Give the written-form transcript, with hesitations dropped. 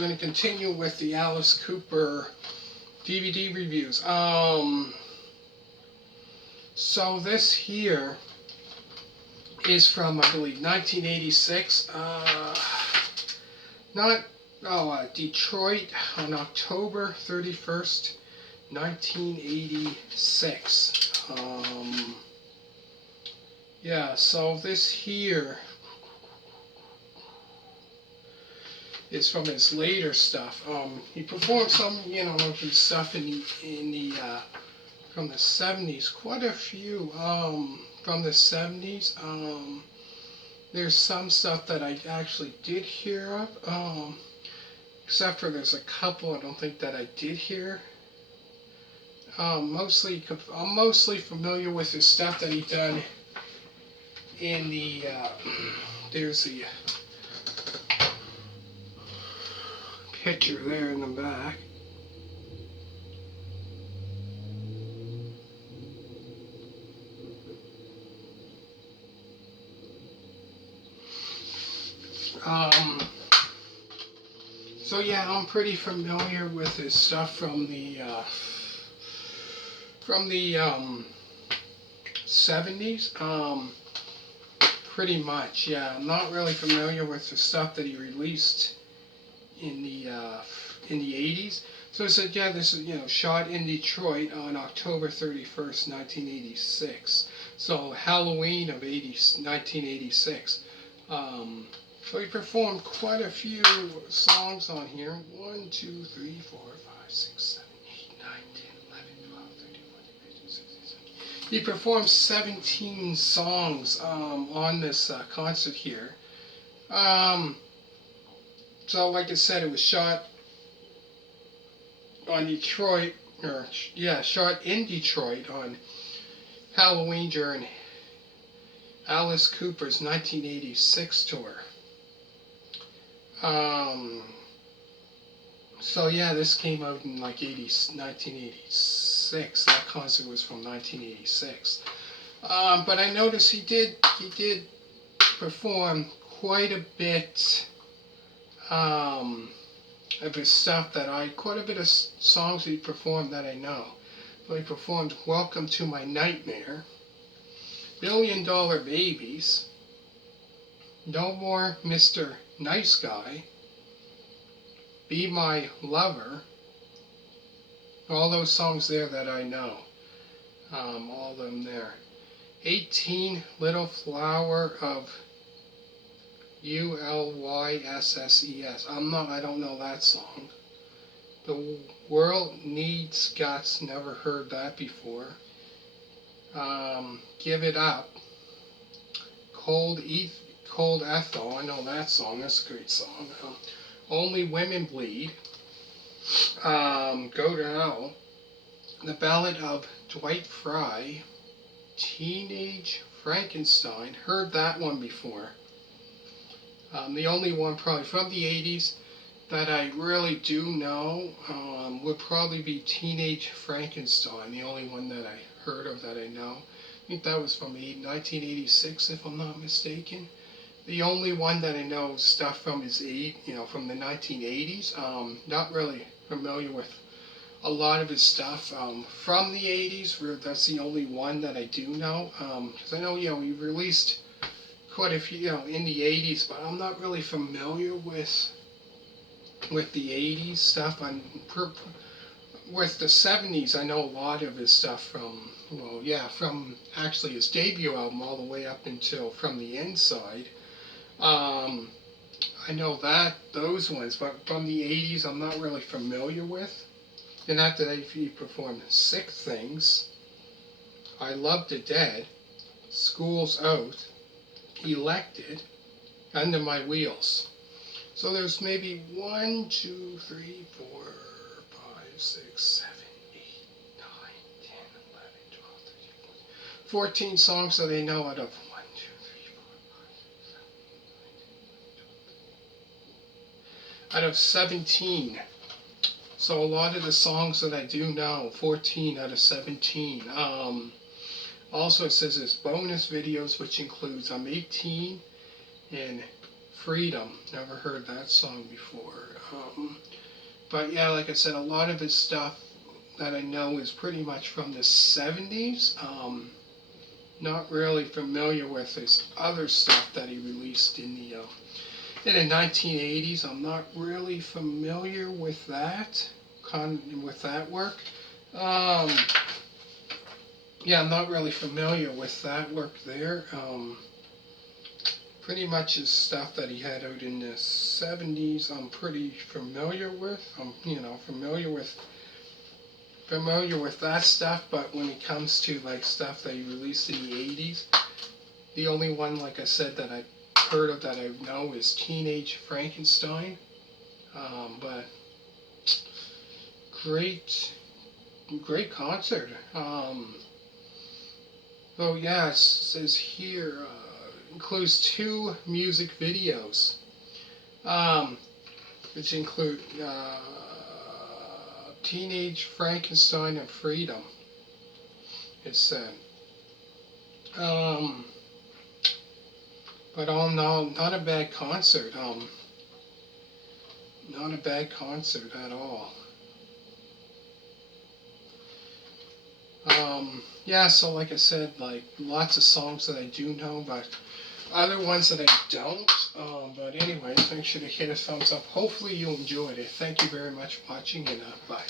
we're going to continue with the Alice Cooper DVD reviews. So this here is from, I believe, 1986. Detroit on October 31st, 1986. Yeah, so this here is from his later stuff. He performed some, of his stuff in the from the 70s, quite a few from the 70s. There's some stuff that I actually did hear of, except for there's a couple I don't think that I did hear. I'm mostly familiar with his stuff that he done in the there's the picture there in the back. So yeah, I'm pretty familiar with his stuff from the 70s. Pretty much, yeah. I'm not really familiar with the stuff that he released in the 80s. So it said, yeah, this is shot in Detroit on October 31st, 1986. So Halloween of 1986. So he performed quite a few songs on here. 1, 2, 3, 4, 5, 6, 7, 8, 9, 10, 11, 12, 13, 14, 15, 16, 17. He performed 17 songs on this concert here. So like I said, it was shot on Detroit, shot in Detroit on Halloween during Alice Cooper's 1986 tour. So yeah, this came out in like 1986. That concert was from 1986. But I noticed he did perform quite a bit of his stuff quite a bit of songs he performed that I know. So he performed "Welcome to My Nightmare," $1 Billion Babies, "No More Mr. Nice Guy," "Be My Lover," all those songs there that I know, all of them there. 18, "Little Flower of Ulysses." I don't know that song. "The World Needs Guts," never heard that before. "Give It Up." Cold Ethel," I know that song, that's a great song. "Only Women Bleed." "Go to Hell." "The Ballad of Dwight Fry." "Teenage Frankenstein," heard that one before. The only one probably from the 80s that I really do know would probably be "Teenage Frankenstein," the only one that I heard of that I know. I think that was from 1986, if I'm not mistaken. The only one that I know is stuff from from the 1980s. Not really familiar with a lot of his stuff from the 80s. That's the only one that I do know. Because I know, he released quite a few, in the 80s, but I'm not really familiar with the 80s stuff. With the 70s, I know a lot of his stuff from actually his debut album all the way up until "From the Inside." I know those ones, but from the 80s, I'm not really familiar with. And after that, he performed "Sick Things," "I Love the Dead," "School's Out," "Elected," "Under My Wheels." So there's maybe 1, 2, 3, 4, 5, 6, 7, 8, 9, 10, 11, 12, 13, 14 songs that I know out of 1, 2, 3, 4, 5, 6, 7, 8, 9, 10, 11, 12. Out of 17. So a lot of the songs that I do know, 14 out of 17. Also, it says there's bonus videos, which includes "I'm 18" and Freedom. Never heard that song before. But yeah, like I said, a lot of his stuff that I know is pretty much from the 70s. Not really familiar with his other stuff that he released in the 1980s. I'm not really familiar with that with that work. Um, yeah, I'm not really familiar with that work there. Pretty much his stuff that he had out in the 70s, I'm pretty familiar with. I'm familiar with that stuff, but when it comes to like stuff that he released in the 80s, the only one, like I said, that I heard of that I know is Teenage Frankenstein. But great, great concert. Oh yeah, it says here includes 2 music videos, um, which include Teenage Frankenstein and Freedom. It said. Um, but all in all, not a bad concert. Not a bad concert at all. Yeah, so like I said, like lots of songs that I do know, but other ones that I don't. But anyways, make sure to hit a thumbs up. Hopefully you enjoyed it. Thank you very much for watching, and bye.